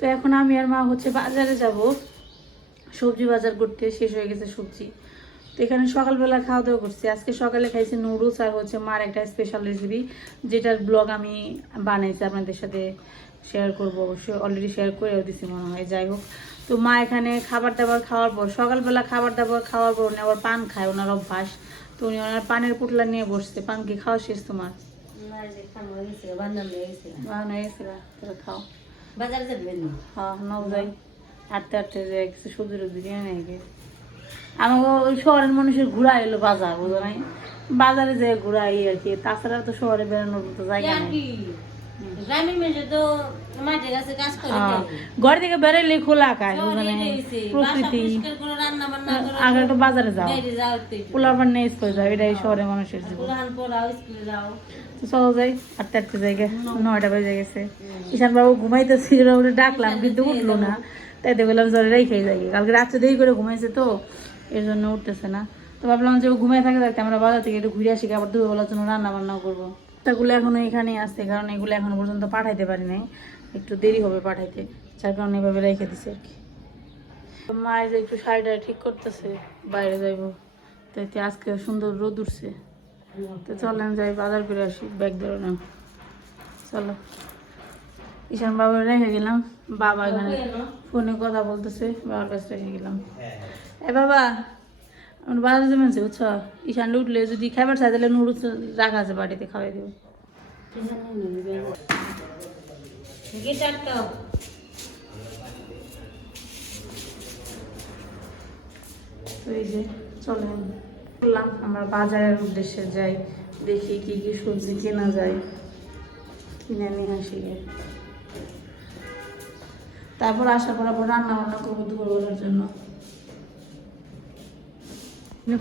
তো এখন আমি আর মা হচ্ছে বাজারে যাব। সবজি বাজার করতে শেষ হয়ে গেছে সবজি। তো এখানে সকালবেলা খাওয়া দাওয়া করছি। আজকে সকালে খাইছি নুডলস আর হচ্ছে মার একটা স্পেশাল রেসিপি যেটার ব্লগ আমি বানাইছি আপনাদের সাথে শেয়ার করব অবশ্যই। অলরেডি শেয়ার করেও দিছি মনে হয় যাই হোক। তো মা এখানে খাবার দাবার খাওয়ার পর সকালবেলা খাবার দাবার খাওয়ার পর উনি আবার পান খায় ওনার অভ্যাস। তো উনি ওনার পানের পুটলা নিয়ে বসছে পান কি খাওয়া শেষ তোমার? খাও। বাজারে যাবেন হ্যাঁ নাও যাই। কিছু সবজি টবজি কিনে নেই গে আমাকে ওই শহরের মানুষের ঘোরা এলো বাজার বোঝো নাই? বাজারে যে ঘোরা এই আর কি তাছাড়া তো শহরে বেরোনোর মতো জায়গা নেই। করে হ্যাঁ, ঘর থেকে বেরোলে খোলা আকাশ শহরে প্রকৃতি। বান্না করে আগে একটু বাজারে যাও। পোলার পার নেই স্কুলে যাও এটাই মানুষের জীবন। তো চলো যাই আটটা আটটা জায়গা নয়টা বেজে গেছে। ঈশান বাবু ঘুমাইতেছি ওটা ডাকলাম কিন্তু উঠল না। তাই তো বললাম জ্বরে রেখে যাই। কালকে রাত্রে দেরি করে ঘুমাইছে তো এর জন্য উঠতেছে না। তো ভাবলাম যে ঘুমাই থাকে থাকতে আমরা বাজার থেকে একটু ঘুরে আসি আবার দুপুরবেলার জন্য রান্না বান্নাও করব। তাগুলো এখনও এখানেই আসছে কারণ এগুলো এখনও পর্যন্ত পাঠাইতে পারি নাই। একটু দেরি হবে পাঠাইতে যার কারণে এভাবে রেখে দিছে আর কি। তো মা যে একটু শাড়িটা ঠিক করতেছে বাইরে যাইবো। তো এতে আজকে সুন্দর রোদ উঠছে। তো চলেন যাই বাজার করে আসি ব্যাগ ধরে নাও। চলো। ঈশান বাবা রেখে গেলাম বাবা এখানে ফোনে কথা বলতেছে বাবার কাছে রেখে গেলাম। এ বাবা আমার বাজার জমেছে বুঝছ? ঈশান উঠলে যদি খাবার চাই তাহলে নুডলস রাখা আছে বাড়িতে, খাওয়াই দেবো। আমরা বাজারের উদ্দেশ্যে যাই, দেখি কি কি সবজি কেনা যায়। কিনে নিয়ে আসি। তারপর আসার পর রান্না বান্না করব দুপুরবেলার জন্য।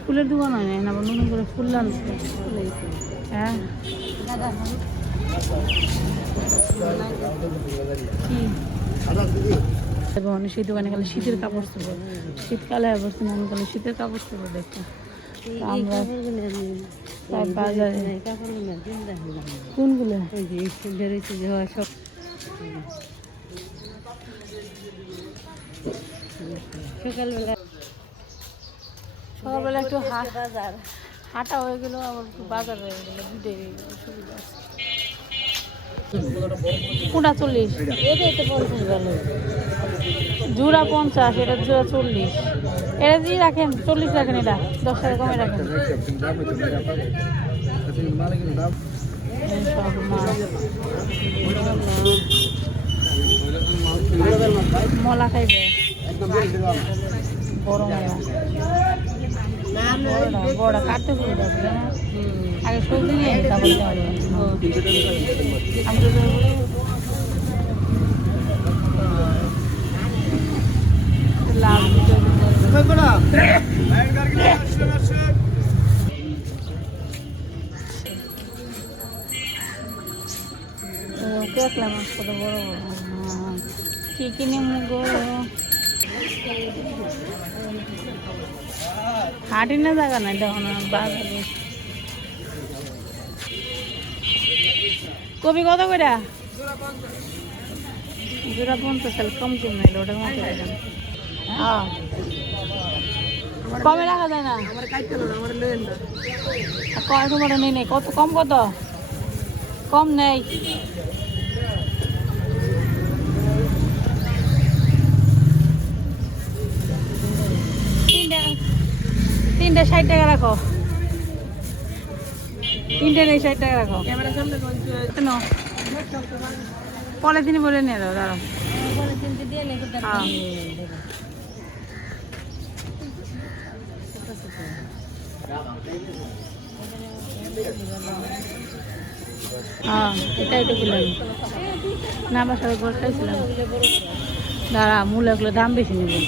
ফুলের দোকান হয় না, আবার নতুন করে ফুল আনছে। হ্যাঁ। সেই দোকানে গেলে শীতের কাপড় চোপড়। শীতকালে আমি গেলে শীতের কাপড় চোপড় দেখতে তো আমরা তাই বাজারে কোনগুলো? সকালবেলা সকালবেলা একটু হা- হাঁটা হয়ে গেল আবার একটু বাজার হয়ে গেলো দুটোই সুবিধা আছে। কোনটা চল্লিশ? এটাই তো পঞ্চাশ ভালো জোড়া পঞ্চাশ এটা জোড়া চল্লিশ। এটা দিয়ে রাখেন চল্লিশ রাখেন এটা দশ টাকা কমে রাখেন। মলা খাইবে। বড় কাটতে আছে না আগে সবজি নিয়ে তারপর লাভ মাছ কত বড় বড় হ্যাঁ। কি কিনে মুগ হাঁটি না জায়গা নাই দেখো না বাজারে কবি কত করে জোড়া পঞ্চাশ সাল কম কম নাই ওটার মতো হ্যাঁ কমে রাখা যায় না? কয় তোমার নেই নেই কত কম কত? কম নেই। তিনটে তিনটে ষাট টাকা রাখো। তিনটে নেই ষাট টাকা রাখো। কেন পলিথিনে বলে নিয়ে দাও দাঁড়াও। হ্যাঁ এটাই তো না আমার খাইছিলাম। দাঁড়া মূলাগুলো দাম বেশি নেবে।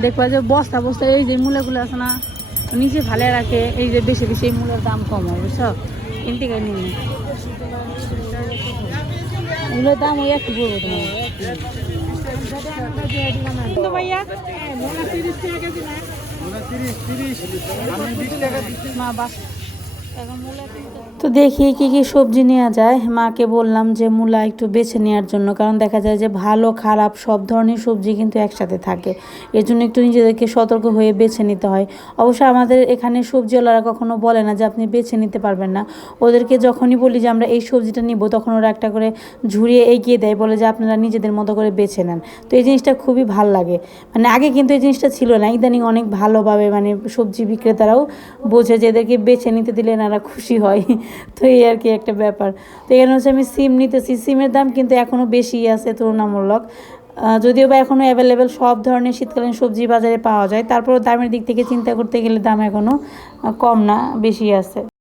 দেখবা যে বস্তা বস্তা এই যে মূলাগুলো আছে না নিচে ভালে রাখে এই যে বেশি বেশি এই মূলের দাম কম হয় বুঝছ? এনতে গাই নিয়ে মূলের দাম ওই একটু বলব তোমার। ভাইয়া মা বাস। তো দেখি কি কি সবজি নেওয়া যায়। মাকে বললাম যে, মূলা একটু বেছে নেওয়ার জন্য, কারণ দেখা যায় যে ভালো, খারাপ সব ধরনের সবজি কিন্তু একসাথে থাকে। এর জন্য একটু নিজেদেরকে সতর্ক হয়ে বেছে নিতে হয়। অবশ্য আমাদের এখানে সবজিওয়ালারা কখনো বলে না যে, আপনি বেছে নিতে পারবেন না। ওদেরকে যখনই বলি যে, আমরা এই সবজিটা নিব, তখন ওরা একটা করে ঝুড়িয়ে এগিয়ে দেয়, বলে যে, আপনারা নিজেদের মতো করে বেছে নেন। তো এই জিনিসটা খুবই ভালো লাগে। মানে আগে কিন্তু এই জিনিসটা ছিল না। ইদানিং অনেক ভালোভাবে মানে সবজি বিক্রেতারাও বোঝে যে, এদেরকে বেছে নিতে দিলে এনারা খুশি হয়। তো এই আর কি একটা ব্যাপার। তো এখানে হচ্ছে আমি সিম নিতেছি। সিমের দাম কিন্তু এখনও বেশি আছে তুলনামূলক। যদিও বা এখনও অ্যাভেলেবেল সব ধরনের শীতকালীন সবজি বাজারে পাওয়া যায়। তারপরও দামের দিক থেকে চিন্তা করতে গেলে দাম এখনও কম না, বেশি আছে।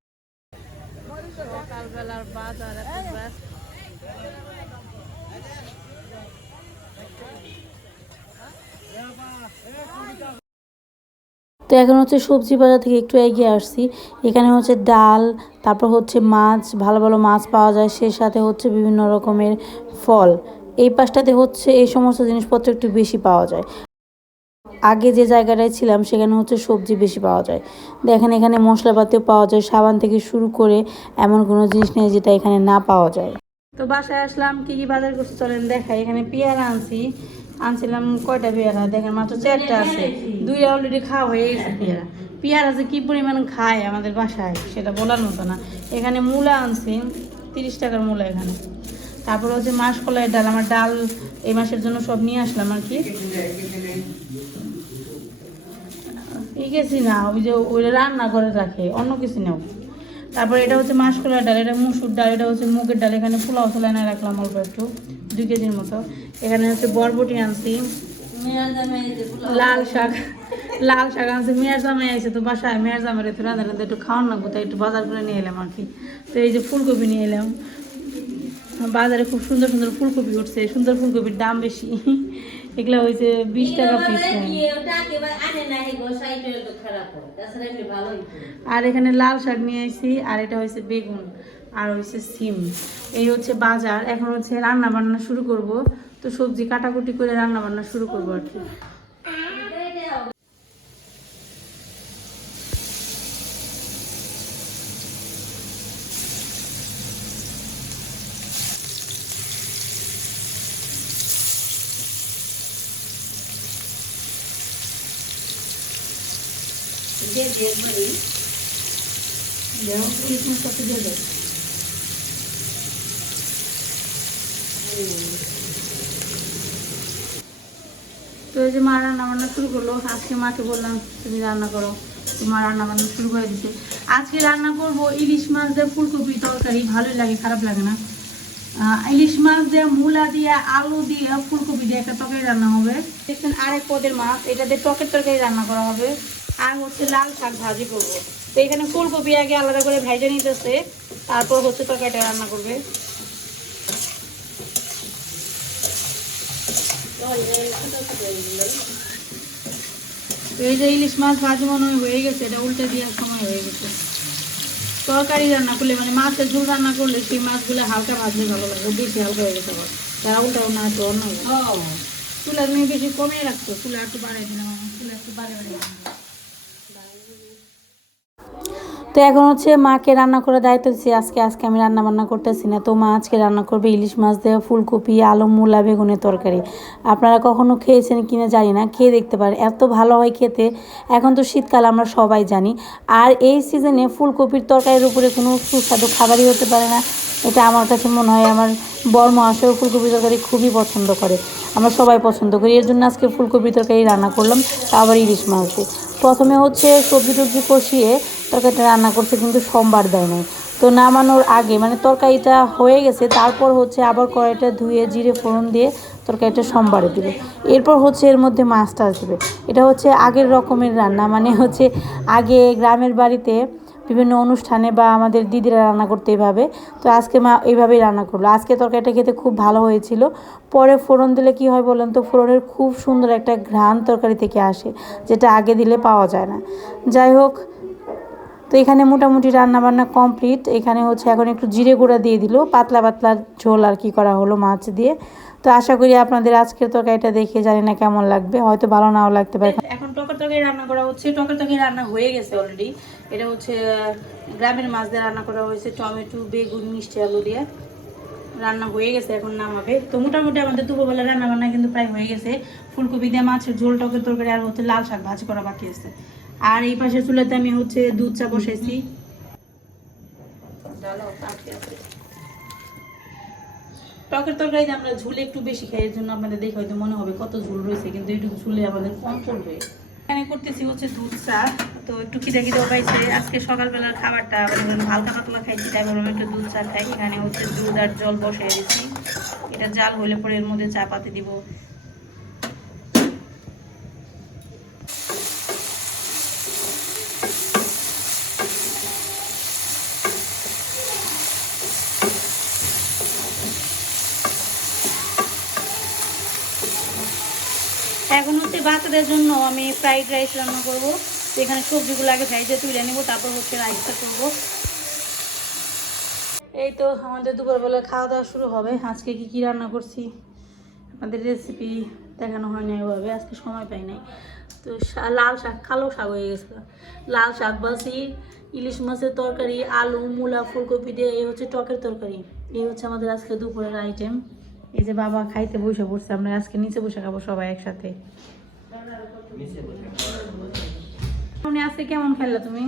তো এখন হচ্ছে সবজি বাজার থেকে একটু এগিয়ে আসছি। এখানে হচ্ছে ডাল, তারপর হচ্ছে মাছ, ভালো ভালো মাছ পাওয়া যায়, সে সাথে হচ্ছে বিভিন্ন রকমের ফল। এই পাশটাতে হচ্ছে এই সমস্ত জিনিসপত্র একটু বেশি পাওয়া যায়। আগে যে জায়গাটায় ছিলাম, সেখানে হচ্ছে সবজি বেশি পাওয়া যায়। দেখেন এখানে মশলাপাতিও পাওয়া যায়, সাবান থেকে শুরু করে এমন কোনো জিনিস নেই যেটা এখানে না পাওয়া যায়। তো বাসায় আসলাম, কি কি বাজার করতে চলেন দেখাই। এখানে পেয়ারা আনছি। আনছিলাম কয়টা পেয়ারা? দেখেন মাত্র চারটা আছে। দুইটা অলরেডি খাওয়া হয়ে গেছে পেয়ারা। পেয়ারা যে কী পরিমাণ খায় আমাদের বাসায়, সেটা বলার মতো না। এখানে মূলা আনছি, তিরিশ টাকার মূলা এখানে। তারপরে হচ্ছে মাসকলাই ডাল, আমার ডাল এই মাসের জন্য সব নিয়ে আসলাম আর কি। এই গেছি না, ওই যে ওই রান্না করে রাখে, অন্য কিছু নেও তারপর এটা হচ্ছে মাসকলার ডাল এটা মুসুর ডাল এটা হচ্ছে মুগের ডাল এখানে পোলাও চলে না রাখলাম অল্প একটু দুই কেজির মতো। এখানে হচ্ছে বরবটি আনছি। লাল শাক লাল শাক আনছি। মেয়ের জামাই আছে তো বাসায় মেয়ের জামাই একটু রাঁধা রাঁধা একটু খাওয়ান লাগবো তাই একটু বাজার করে নিয়ে এলাম আর কি। তো এই যে ফুলকপি নিয়ে এলাম। বাজারে খুব সুন্দর সুন্দর ফুলকপি উঠছে সুন্দর ফুলকপির দাম বেশি। এগুলো হয়েছে বিশ টাকা পিস। আর এখানে লাল শাক নিয়ে আসি আর এটা হয়েছে বেগুন আর হয়েছে সিম। এই হচ্ছে বাজার এখন হচ্ছে রান্না বান্না শুরু করব। তো সবজি কাটাকুটি করে রান্না বান্না শুরু করব আর কি। দিয়ে দিয়ে ধরি। যেমন কিসমিস কত দিয়ে দেয় তো এই যে মা রান্না বান্না শুরু করল আজকে মাকে বললাম তুমি রান্না করো। মা রান্না বান্না শুরু করে দিচ্ছে আজকে রান্না করব ইলিশ মাছ দিয়ে ফুলকপি তরকারি ভালোই লাগে খারাপ লাগে না। ইলিশ মাছ দিয়ে মূলা দিয়ে আলু দিয়ে ফুলকপি দিয়ে একটা তরকারি রান্না হবে। দেখছেন আরেক পদের মাছ এটা দিয়ে টকের তরকারি রান্না করা হবে। আর হচ্ছে লাল শাক ভাজি করব। তো এখানে ফুলকপি আগে আলাদা করে ভেজে নিতেছে তারপর হচ্ছে তরকারিটা রান্না করবে। এই যে ইলিশ মাছ ভাজি মনে হয় হয়ে গেছে এটা উল্টে দেওয়ার সময় হয়ে গেছে। তরকারি রান্না করলে মানে মাছের ঝোল রান্না করলে সেই মাছগুলো হালকা ভাজলে ভালো লাগে বেশি হালকা হয়ে গেছে আবার। তারা উল্টাও না। তো অন্য চুলা তুমি বেশি কমিয়ে রাখতো চুলা একটু বাড়াই দিলাম চুলা একটু বাড়িয়ে বাড়ে তো এখন হচ্ছে মাকে রান্না করে দায়িত্ব দিচ্ছি আজকে আজকে আমি রান্না বান্না করতেছি না। তো মা আজকে রান্না করবে ইলিশ মাছ দেওয়া ফুলকপি, আলু, মূলা, বেগুনের তরকারি। আপনারা কখনো খেয়েছেন কিনা জানি না। খেয়ে দেখতে পারেন। এত ভালো হয় খেতে। এখন তো শীতকাল, আমরা সবাই জানি। আর এই সিজনে ফুলকপির তরকারির উপরে কোনো সুস্বাদু খাবারই হতে পারে না। এটা আমার কাছে মনে হয়, আমার বর মহাশয় ফুলকপি তরকারি খুবই পছন্দ করে। আমরা সবাই পছন্দ করি। এর জন্য আজকে ফুলকপি তরকারি রান্না করলাম, আবার ইলিশ মাছ দিয়ে। প্রথমে হচ্ছে সবজি টবজি কষিয়ে তরকারিটা রান্না করছে, কিন্তু সোমবার দেয় নাই। তো নামানোর আগে মানে তরকারিটা হয়ে গেছে, তারপর হচ্ছে আবার কড়াইটা ধুয়ে জিরে ফোড়ন দিয়ে তরকারিটা সোমবারে দেবে। এরপর হচ্ছে এর মধ্যে মাছটা আসবে। এটা হচ্ছে আগের রকমের রান্না মানে হচ্ছে আগে গ্রামের বাড়িতে বিভিন্ন অনুষ্ঠানে বা আমাদের দিদিরা রান্না করতে এইভাবে তো আজকে মা এইভাবেই রান্না করল। আজকে তরকারিটা খেতে খুব ভালো হয়েছিল। পরে ফোড়ন দিলে কি হয় বলেন তো, ফোড়নের খুব সুন্দর একটা ঘ্রাণ তরকারি থেকে আসে, যেটা আগে দিলে পাওয়া যায় না। যাই হোক তো এখানে মোটামুটি রান্না বান্না কমপ্লিট। এখানে হচ্ছে এখন একটু জিরে গুঁড়া দিয়ে দিল। পাতলা পাতলা ঝোল আর কি করা হলো মাছ দিয়ে। তো আশা করি আপনাদের আজকের তরকারিটা দেখে জানি না কেমন লাগবে। হয়তো ভালো নাও লাগতে পারে। এখন টকের তরকারি রান্না করা হচ্ছে। টকের তরকারি রান্না হয়ে গেছে অলরেডি এটা হচ্ছে গ্রামের মাছ দিয়ে রান্না করা হয়েছে। টমেটো, বেগুন, মিষ্টি আলু দিয়ে। রান্না হয়ে গেছে, এখন নামাবে। তো মোটামুটি আমাদের দুপুরবেলা রান্না বান্না কিন্তু প্রায় হয়ে গেছে। ফুলকপি দিয়ে মাছের ঝোল, টকের তরকারি আর হচ্ছে লাল শাক ভাজি করা বাকি আছে। আর এই পাশের চুলাতে আমি হচ্ছে দুধ চা বসাইছি। টকের তরকারিতে আমরা ঝুলে একটু বেশি খাই এর জন্য আপনাদের দেখে হয়তো মনে হবে কত ঝুল রয়েছে কিন্তু এইটুকু ঝুলে আমাদের কম পড়বে। এখানে করতেছি হচ্ছে দুধ চা তো একটু খিদে খিদে পাইছে। আজকে সকালবেলার খাবারটা মানে হালকা পাতলা খাইছি তাই ভাবলাম একটু দুধ চা খাই। এখানে হচ্ছে দুধ আর জল বসিয়ে দিচ্ছি। এটা জাল হলে পরে এর মধ্যে চা পাতি দিব। এখন হচ্ছে বাচ্চাদের জন্য আমি ফ্রাইড রাইস রান্না করব। এখানে সবজিগুলো আগে ভেজে তুলে নেব, তারপর হচ্ছে রাইসটা করব। এই তো আমাদের দুপুরবেলা খাওয়া দাওয়া শুরু হবে। আজকে কি কি রান্না করছি? আমাদের রেসিপি দেখানো হয় না এভাবে, আজকে সময় পাই নাই। তো লাল শাক, কালো শাক হয়ে গেছে। লাল শাক বাসি ইলিশ মাছের তরকারি, আলু, মূলা, ফুলকপি দিয়ে, এই হচ্ছে টকের তরকারি। এই হচ্ছে আমাদের আজকে দুপুরের আইটেম এই যে বাবা খাইতে বসে পড়ছে আমরা আজকে নিচে বসে খাব সবাই একসাথে। উনি আজকে কেমন খেললা তুমি?